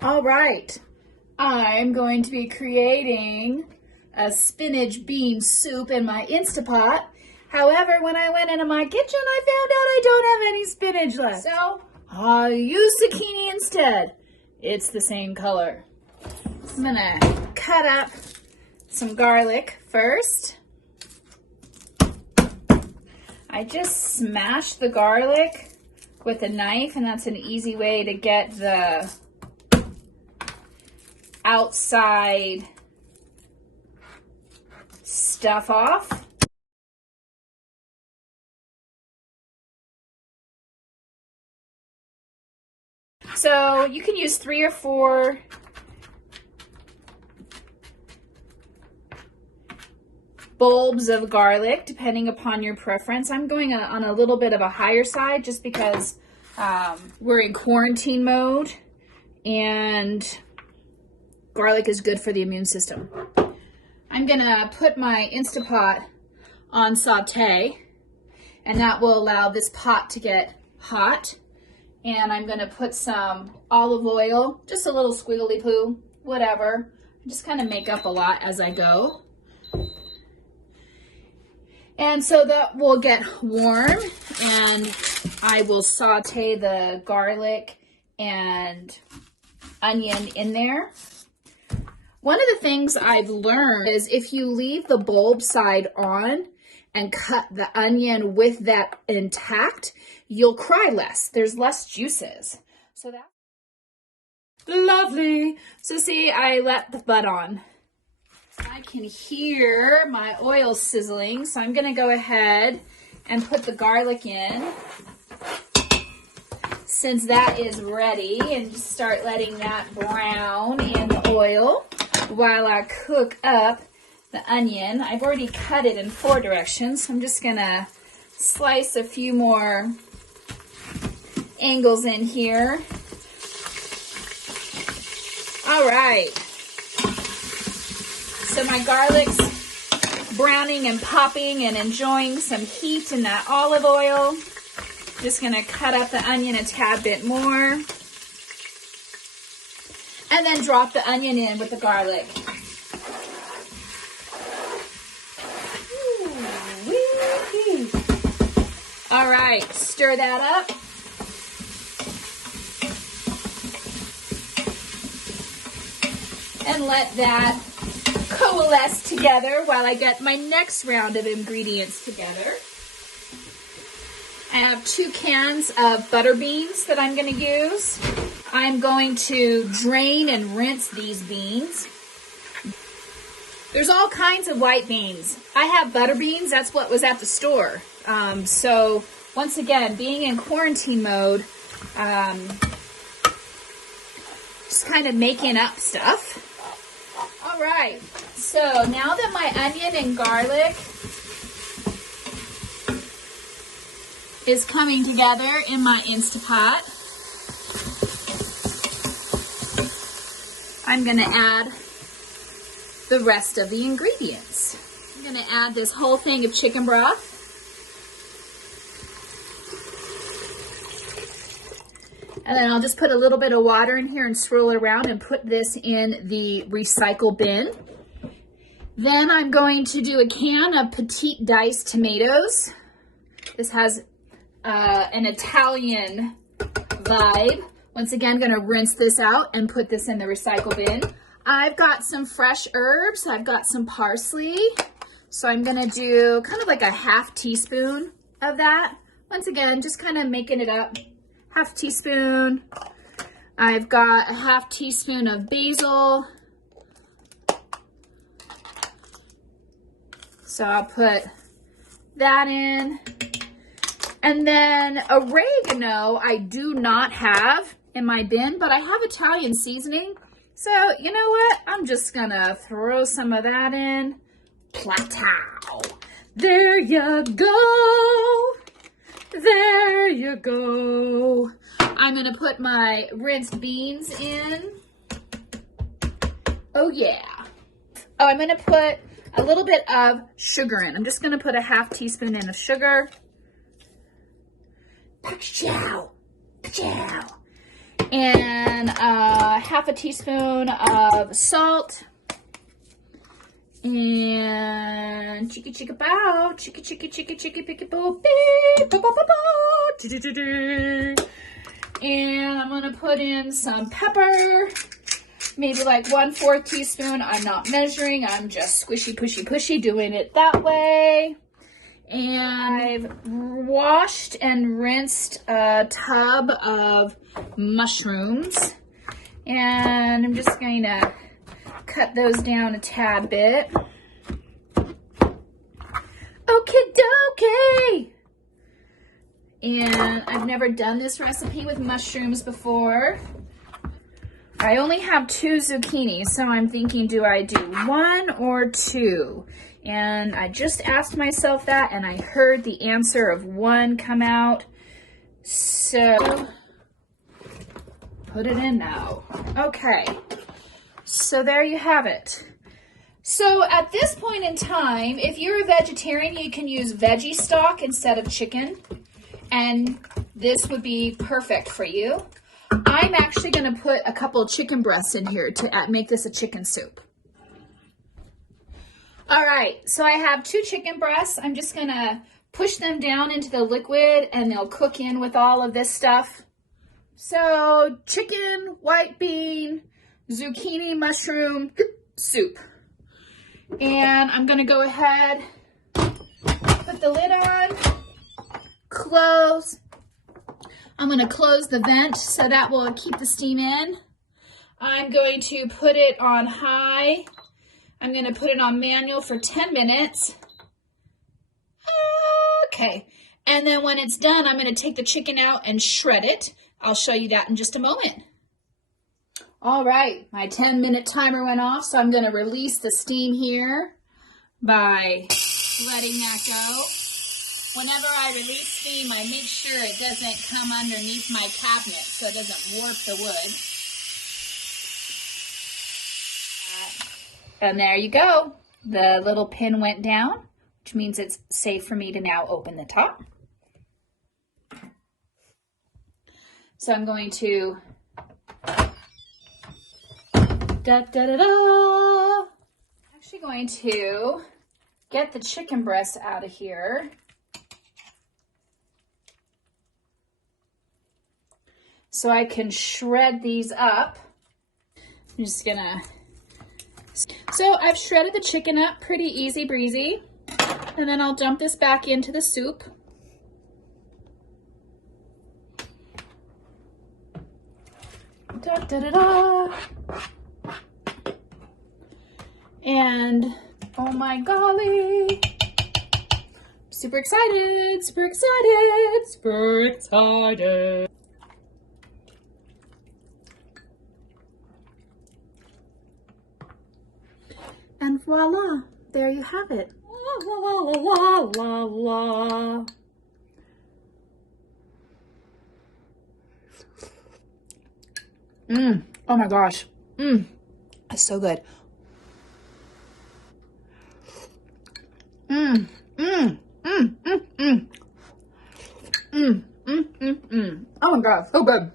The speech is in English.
All right, I'm going to be creating a spinach bean soup in my Instapot. However, when I went into my kitchen, I found out I don't have any spinach left. So I'll use zucchini instead. It's the same color. I'm gonna cut up some garlic first. I just smash the garlic with a knife, and that's an easy way to get the outside stuff off. So you can use 3 or 4 bulbs of garlic, depending upon your preference. I'm going on a little bit of a higher side just because we're in quarantine mode and garlic is good for the immune system. I'm gonna put my Instapot on saute, and that will allow this pot to get hot. And I'm gonna put some olive oil, just a little squiggly poo, whatever. I just kind of make up a lot as I go. And so that will get warm, and I will saute the garlic and onion in there. One of the things I've learned is if you leave the bulb side on and cut the onion with that intact, you'll cry less. There's less juices. So that's lovely. So see, I let the butt on. I can hear my oil sizzling, so I'm gonna go ahead and put the garlic in since that is ready, and just start letting that brown in the oil while I cook up the onion. I've already cut it in 4 directions, so I'm just gonna slice a few more angles in here. All right. So my garlic's browning and popping and enjoying some heat in that olive oil. Just gonna cut up the onion a tad bit more. And then drop the onion in with the garlic. All right, stir that up. And let that coalesce together while I get my next round of ingredients together. I have 2 cans of butter beans that I'm going to use. I'm going to drain and rinse these beans. There's all kinds of white beans. I have butter beans. That's what was at the store. So once again, being in quarantine mode, just kind of making up stuff. All right, so now that my onion and garlic is coming together in my Instapot, I'm gonna add the rest of the ingredients. I'm gonna add this whole thing of chicken broth. And then I'll just put a little bit of water in here and swirl it around and put this in the recycle bin. Then I'm going to do a can of petite diced tomatoes. This has an Italian vibe. Once again, going to rinse this out and put this in the recycle bin. I've got some fresh herbs. I've got some parsley. So I'm going to do kind of like a half teaspoon of that. Once again, just kind of making it up. Half teaspoon. I've got a half teaspoon of basil. So I'll put that in. And then oregano I do not have in my bin, but I have Italian seasoning. So you know what? I'm just gonna throw some of that in. Platow. There you go. There you go. I'm gonna put my rinsed beans in. Oh yeah. Oh, I'm gonna put a little bit of sugar in. I'm just gonna put a half teaspoon in of sugar. Pachow, pachow. And a half a teaspoon of salt. And chicka chicka bow, chicka chicka chicka chicka picka boo beep, bo bo bo bo. And I'm gonna put in some pepper, maybe like 1/4 teaspoon. I'm not measuring, I'm just squishy pushy pushy doing it that way. And I've washed and rinsed a tub of mushrooms, and I'm just going to cut those down a tad bit. Okie dokie! And I've never done this recipe with mushrooms before. I only have 2 zucchini, so I'm thinking, do I do 1 or 2? And I just asked myself that, and I heard the answer of 1 come out. So, put it in now. Okay, so there you have it. So at this point in time, if you're a vegetarian, you can use veggie stock instead of chicken, and this would be perfect for you. I'm actually going to put a couple of chicken breasts in here to make this a chicken soup. All right, so I have 2 chicken breasts. I'm just going to push them down into the liquid, and they'll cook in with all of this stuff. So chicken, white bean, zucchini, mushroom soup. And I'm going to go ahead, put the lid on, close. I'm going to close the vent so that will keep the steam in. I'm going to put it on high. I'm going to put it on manual for 10 minutes. Okay. And then when it's done, I'm going to take the chicken out and shred it. I'll show you that in just a moment. All right, my 10-minute timer went off, so I'm going to release the steam here by letting that go. Whenever I release steam, I make sure it doesn't come underneath my cabinet so it doesn't warp the wood. And there you go. The little pin went down, which means it's safe for me to now open the top. So I'm going to actually going to get the chicken breasts out of here. So I can shred these up. I'm just gonna, so I've shredded the chicken up pretty easy breezy. And then I'll dump this back into the soup. And oh my golly, super excited, super excited, super excited. And voila, there you have it. La la la la la la. Oh my gosh. It's so good. Oh my God, so good.